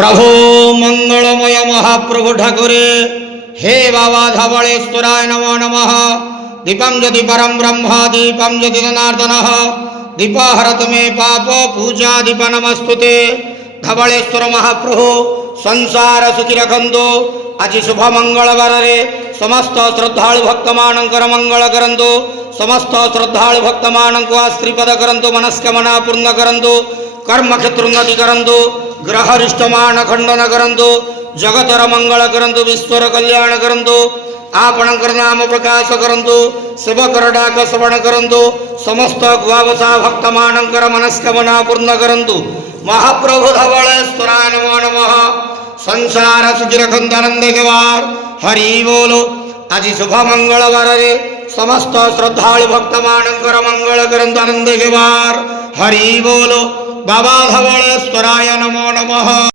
प्रभो मंगलमय महाप्रभु ठाकुरे हे बाबा धवलेश्वराय नमो नमः। दीपं ज्योति परम ब्रह्म दीपं ज्योति जनार्दन दीपहरत मे पाप पूजा दीप नमस्तुते। धवलेश्वर महाप्रभु संसार सुखी रखंतु। आज शुभ मंगलवार रे समस्त श्रद्धालु भक्त मानकर मंगल करंतु। समस्त श्रद्धालु भक्त मानक आश्रीपद करंतु। मनस्कामना पूर्ण करंतु। कर्म क्षेत्र उन्नति करंतु। ग्रह रिष्टमान खंडन करंतु। जगतर मंगल करंतु। विश्वर कल्याण करंतु। आपणकर नाम प्रकाश करंतु। सेवकर डाक श्रवण करंतु। समस्त गुआवसा भक्त मानकर मनस्कामना पूर्ण करंतु। महाप्रभु धवलेश्वराय नमो नमः। संसार सुखी रखंतु आनंद केवार हरि बोलो। आज शुभ मंगलवार रे समस्त श्रद्धालु भक्त मानकर मंगल करंतु आनंद केवार हरि बोलो। बाबा धवलेश्वराय नमो नमः।